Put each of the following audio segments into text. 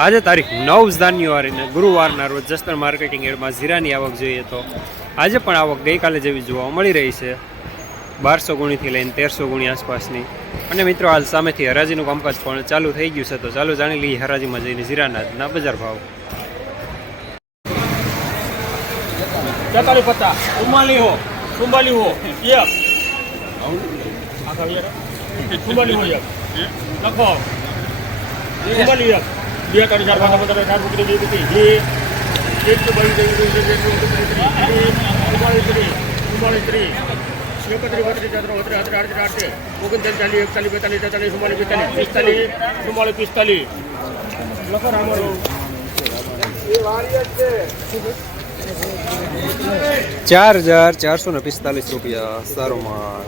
આજે તારીખ નવ જાન્યુઆરીને ગુરુવારના રોજ જસદણ માર્કેટિંગ એડમાં જીરાની આવક જોઈએ તો આજે પણ આવક ગઈકાલે જેવી જોવા મળી રહી છે. બારસો ગુણીથી લઈને તેરસો ગુણી આસપાસની. અને મિત્રો હાલ સામેથી હરાજીનું કામકાજ પણ ચાલુ થઈ ગયું છે તો ચાલો જાણી લઈએ હરાજીમાં જઈને જીરાના બજાર ભાવ. તેતાલીસ પત્તા ચુમ્માલી હો ચુમ્માલી હો ચુમ્માલી હો લખો. ચુમ્માલી બે ત્રણ ચાર પાંચ પંદર ચાર બુકરી બે બુકરી બે એક તો બાવીસ ત્રેવીસ ચોવીસ પચીસ ત્રીસ ચુમ્માલીસ ત્રીસ ચુમ્માલીસ ત્રીસ એકત્રીસ બત્રીસ ચાર બત્રીસ આઠ આઠ આઠ ઓગણચાલીસ ચાલીસ એકતાલીસ બેતાલીસ તેતાલીસ ચુમ્માલીસ પિસ્તાલીસ પિસ્તાલીસ ચુમ્માલીસ પિસ્તાલીસ લખો રામરો ચાર હજાર ચારસો ને પિસ્તાલીસ રૂપિયા સારો માલ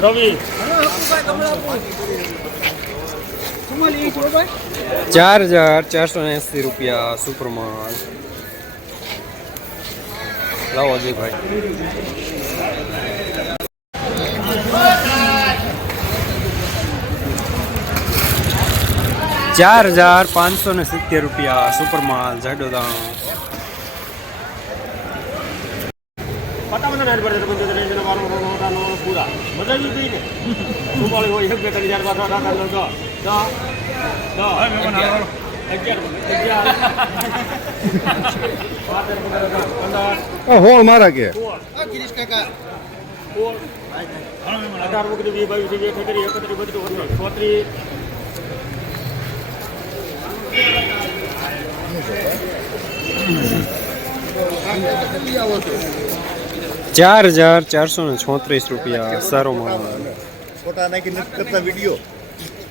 રવિ ચાર હજાર ચારસો ને એંસી રૂપિયા સુપર માલ લાવો અજયભાઈ ચાર હજાર પાંચસો ને સિત્તેર રૂપિયા સુપર માલ પૂરા બધા જ ચુમ્માલીસ હોય એક બે ત્રણ પંદર હોળ મારા કે. સોળ અઢાર ઓગણીસ વીસ બાવીસ એકત્રીસ એકત્રીસ બત્રીસ બત્રીસ ચોત્રીસ ચાર હજાર ચારસો ને છોત્રીસ રૂપિયા સારો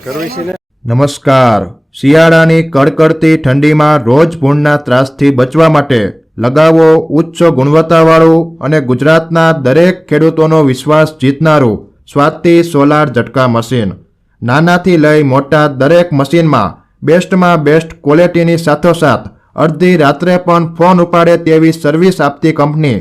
કરવી છે ને? નમસ્કાર. શિયાળાની કડકડતી ઠંડીમાં રોજ ભૂણના ત્રાસથી બચવા માટે લગાવો ઉચ્ચ ગુણવત્તાવાળું અને ગુજરાતના દરેક ખેડૂતોનો વિશ્વાસ જીતનારું સ્વાતિ સોલાર ઝટકા મશીન. નાનાથી લઈ મોટા દરેક મશીનમાં બેસ્ટમાં બેસ્ટ ક્વોલિટીની સાથોસાથ અડધી રાત્રે પણ ફોન ઉપાડે તેવી સર્વિસ આપતી કંપની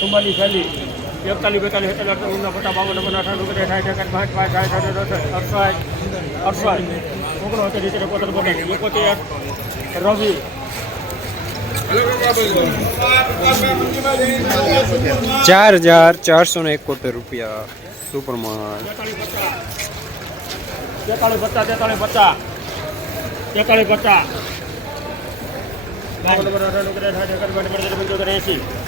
ચુમ્માલીસ ચાલી એકતાલીસ બેતાલીસ સત્તાલીસ અઠાવન પચાસ બાવન નંબર અઠાણું ઓગણસાઠ સાઠ એકાઠ પાંચ પાંચ સાઠ સાઠ અડસઠ અડસઠ ઓગણસિત્તેર સિત્તેર એકોતેર બોતેર એકોતેર રવિ ચાર હજાર ચારસો ને એકોતેર રૂપિયા સુપર માલ તેતાલીસ પચાસ તેતાલીસ પચાસ તેતાલીસ પચાસ એસી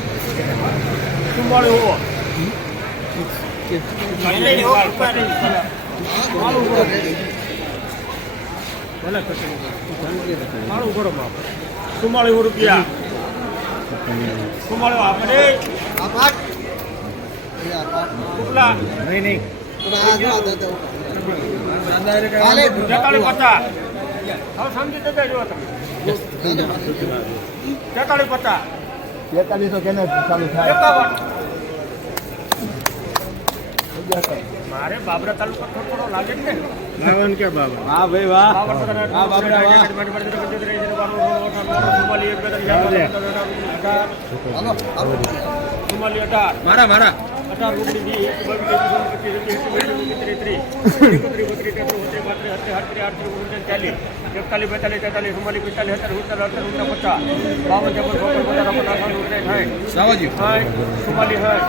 ચુમ્માળીસ રૂપિયા ચુમ્માળીસ આપણે કેટલા તેતાળીસ પચાસ હવે સમજી જતા જો તમે તેતાળીસ પચાસ તેતાલીસો કેને ચાલુ થાય મારે બાબરા તાલુકા થોડો થોડો લાગે ને કે બાવન હા ભાઈ વાહ હા બાબરા વાહ મારા મારા અઢાર રૂપિયા વી, એક બાવીસ, ત્રેવીસ, પચીસ, છવ્વીસ, સત્યાવીસ, ત્રીસ, ત્રીસ, એકત્રીસ, બત્રીસ, તેત્રીસ, ચોત્રીસ, પાંત્રીસ, છત્રીસ, આડત્રીસ, આડત્રીસ, ઓગણત્રીસ, ચાલીસ, એકતાલીસ, બેતાલીસ, તેતાલીસ, ચુમ્માલીસ, પિસ્તાલીસ, સત્તર, સત્તર, અઢાર, ઓગણીસ, પચાસ, બાવન, છપ્પન, ચોપન, પચાસ, પચાસ, સાઠ, ઓગણત્રીસ, સાઠ. સાવાજી સાઠ, ચુમ્માલીસ, સાઠ.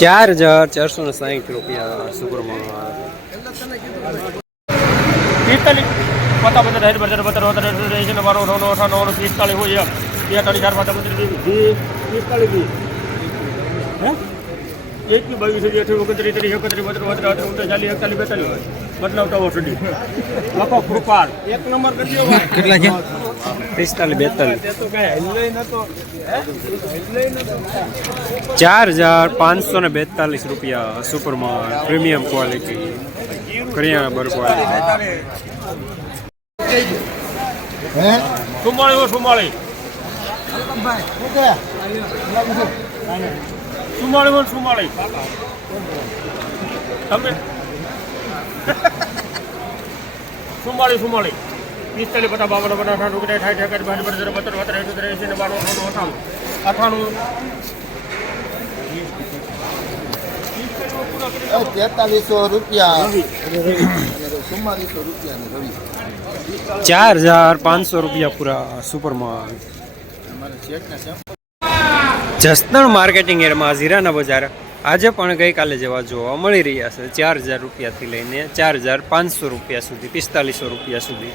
ચાર હજાર ચારસો ને સાહીઠ રૂપિયા સુપર માલ પિસ્તાલીસ પચાસ પચાસ સાઠ પચાસ પચાસ પચાસ એસી નવ્વાણું નવ્વાણું અઠાણું નવ્વાણું પિસ્તાલીસ હોય એક બેતાલીસ ચાર પાંચ પચીસ વીસ પિસ્તાલીસ વીસ હે એકવી બાવીસ હજી અઠ્યાવીસ ઓગણત્રીસ ત્રીસ એકત્રીસ બત્રીસ બત્રીસ અઠ્યાવીસ ઓગણત્રીસ ચાલીસ એકતાલીસ બેતાલીસ હોય બદલાવતા હો સુધી લખો કૃપાલ એક નંબર કરજો કેટલા છે પિસ્તાલીસ બેતાલીસ ચાર હજાર પાંચસો ને બેતાલીસ રૂપિયા સુપર માલ પ્રીમિયમ ક્વોલિટી કરિયાણા બર ક્વોલિટી હે સુમાળી હોય સુમાળી હોય સુમાળી પિસ્તાલીસ બધા બાવન પચાસ અઠાણું ઓગણીસ સાઠ એકડ બાર બત્રીસ બત્રીસ બત્રીસ એસી એસી ને બાણું અઠાણું અઠાણું તેતાલીસો રૂપિયા ચુમ્માલીસો રૂપિયા ને રવિ ચાર હજાર પાંચસો રૂપિયા પૂરા સુપર માલ જસદણ માર્કેટિંગ એરમાં જીરાના બજાર. આજે પણ ગઈકાલે જેવા જોવા મળી રહ્યા છે. ચાર હજાર રૂપિયાથી લઈને ચાર હજાર પાંચસો રૂપિયા સુધી, પિસ્તાલીસો રૂપિયા સુધી.